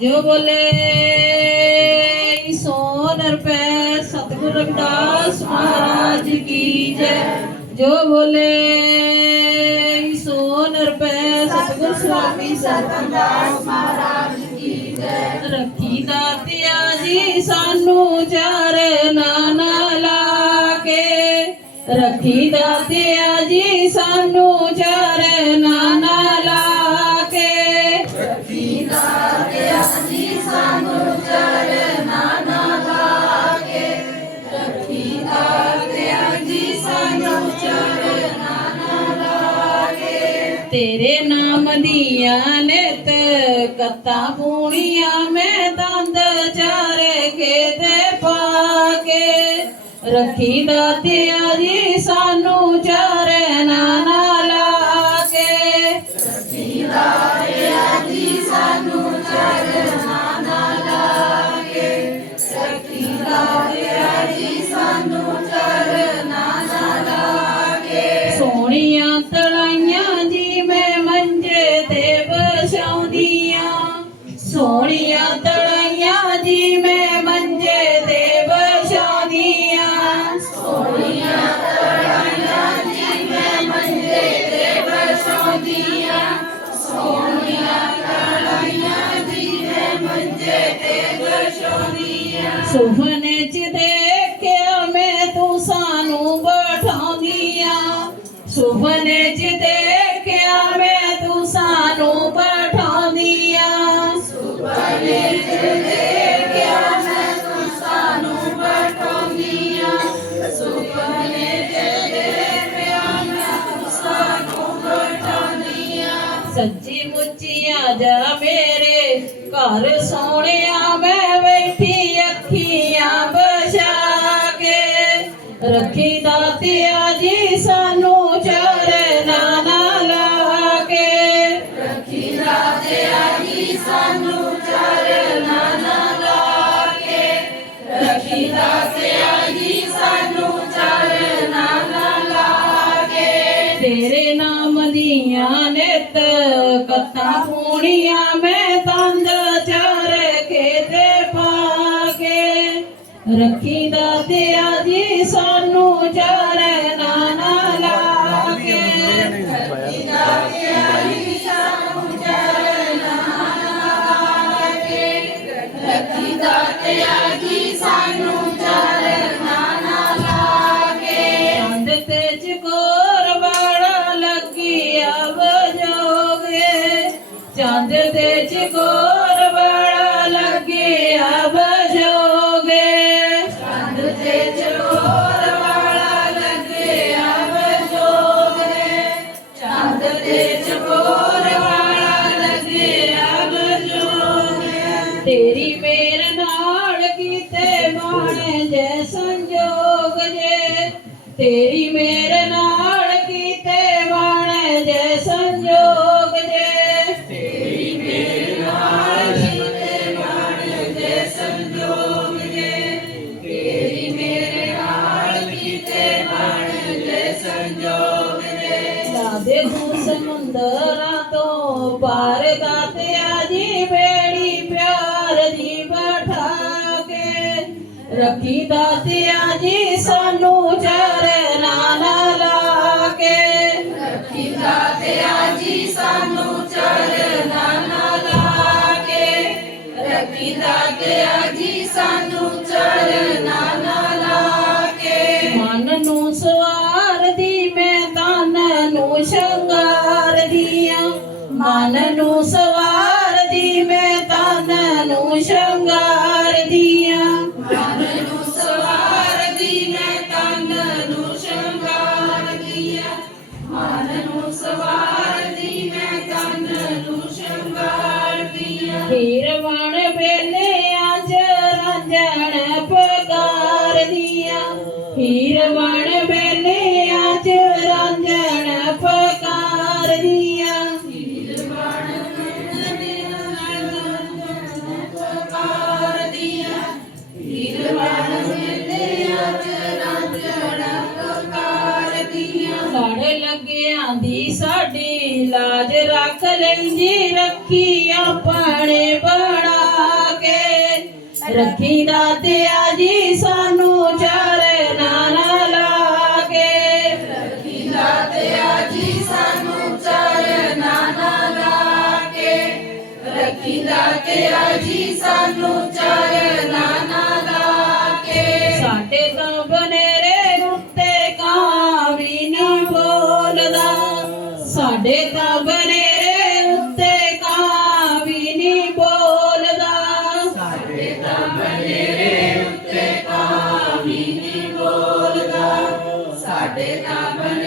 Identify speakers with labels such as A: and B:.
A: ਜੋ ਬੋਲੇ ਸੋਨ ਰੁਪਏ ਸਤਿਗੁਰ ਰਵਿਦਾਸ ਮਹਾਰਾਜ ਕੀ ਜੈ। ਜੋ ਬੋਲੇ ਸੋਨ ਰੁਪਏ ਸਤਿਗੁਰ ਸਵਾਮੀ ਸਰਵਦਾਸ ਮਹਾਰਾਜ ਕੀ ਜੈ। ਰੱਖੀ ਦਾਤਿਆ ਜੀ ਸਾਨੂੰ ਚਰਨਾਂ ਰੱਖੀ ਦਾਤਿਆ ਜੀ, ਸਾਨੂੰ ਚਰਨਾਂ ਨਾ ਲਾ ਕੇ ਤੇਰੇ ਨਾਮ ਦੀਆਂ ਨਿਤ ਕਤਾ ਪੂਣੀਆਂ ਮੈਂ ਦੰਦ ਚਾਰੇ ਕੇ ਤੇ ਪਾ ਰੱਖੀ ਦਾਤਿਆ ਜੀ ਸਾਨੂੰ ਚਾਰੇ ਨਾ ਸੁਪਨੇ ਚ ਦੇਖਿਆ, ਮੈਂ ਤੂੰ ਸਾਨੂੰ ਬਿਠਾਉਂਦੀਆਂ। ਸੁਪਨੇ ਚ ਦੇਖਿਆ, ਮੈਂ ਤੂੰ ਸਾਨੂੰ ਬਿਠਾਉਂਦੀਆਂ। ਸੁਪਨੇ ਚ ਦੇਖਿਆ, ਮੈਂ ਤੂੰ ਸਾਨੂੰ ਬਿਠਾਉਂਦੀਆਂ। ਸੁਪਨੇ ਚ ਦੇਖਿਆ, ਮੈਂ ਤੂੰ ਸਾਨੂੰ ਬਿਠਾਉਂਦੀਆਂ। ਸੱਚੀ ਮੁੱਚੀ ਆ ਜਾ ਮੇਰੇ ਘਰ ਸੋਹਣਿਆ, ਮੈਂ ਬੈਠੀ ਰੱਖੀ ਦਾਤਿਆ ਜੀ ਸਾਨੂੰ ਚਰਨਾਂ ਨਾਲ ਲਾ ਕੇ। ਰੱਖੀ ਦਾਤਿਆ ਜੀ ਸਾਨੂੰ ਚਰਨਾਂ ਨਾਲ ਲਾ ਕੇ। ਰੱਖੀ ਦਾਤਿਆ ਜੀ ਸਾਨੂੰ ਚਰਨਾਂ ਨਾਲ ਲਾ ਕੇ। ਤੇਰੇ ਨਾਮ ਦੀਆਂ ਨਿਤ ਕਥਾ ਪੂਣੀਆਂ ਮੈਂ ਤੰਦ ਚਾਰ ਕੇ ਤੇ ਪਾ ਕੇ। ਰੱਖੀ ਦਾਤਿਆ ਜੀ ਸਾਨੂੰ ਚਾਰੇ ਨਾਨਾ ਤੇਰੀ ਮੇਰ ਨਾਲ ਕੀਤੇ ਬਾਣੇ ਜੈ ਸੰਜੋਗ ਜੇ। ਤੇਰੀ ਮੇਰੇ ਨਾਲ ਕੀਤੇ ਬਾਣੇ ਜੈ ਸੰਜੋਗ ਜੇ। ਤੇਰੀ ਮੇਰੇ ਨਾਲ ਕੀਤੇ ਬਾਣੇ ਜੈ ਸੰਜੋਗ ਜੇ। ਤੇਰੀ ਮੇਰੇ ਨਾਲ ਕੀਤੇ ਬਾਣੇ ਜੈ ਸੰਜੋਗ ਜੇ। ਲਾਦੇ ਤੂੰ ਸਮੁੰਦਰਾਂ ਤੋਂ ਪਾਰ ਦਾਤਿਆ ਰੱਖੀ ਦਾਤਿਆ ਜੀ ਸਾਨੂੰ ਚਰਨਾਂ ਨਾਲ ਲਾ ਕੇ। ਰੱਖੀ ਦਾਤਿਆ ਜੀ ਸਾਨੂੰ ਚਰਨਾਂ ਨਾਲ ਲਾ ਕੇ। ਰੱਖੀ ਦਾਤਿਆ ਜੀ ਸਾਨੂੰ ਚਰਨਾਂ ਨਾਲ ਲਾ ਕੇ। ਮਨ ਨੂੰ ਸਵਾਰਦੀ હીરવણ પેલે આજ રાજા ਲੱਗਿਆ ਸਾਰਿਆਂ ਦੀ ਸਾਡੀ ਲਾਜ ਰੱਖ ਲੈਂਦੀ ਰੱਖੀ ਆਪਣੇ ਬਣਾ ਕੇ। ਰੱਖੀ ਦਾਤਿਆ ਜੀ ਸਾਨੂੰ ਚਾਰੇ ਨਾ ਲਾ ਕੇ। ਰੱਖੀ ਦਾਤਿਆ ਜੀ ਸਾਨੂੰ ਚਾਰੇ ਨਾ ਲਾ ਕੇ। ਰੱਖੀ ਦਾਤਿਆ ਜੀ ਸਾਨੂੰ ਚਾਰੇ ਸਾਡੇ ਤਬਰੇ ਉੱਤੇ ਕਾਵੀ ਨਹੀਂ ਬੋਲਦਾ। ਸਾਡੇ ਤਬਰੇ ਉੱਤੇ ਕਾਵੀ ਨਹੀਂ ਬੋਲਦਾ। ਸਾਡੇ ਤਬਰੇ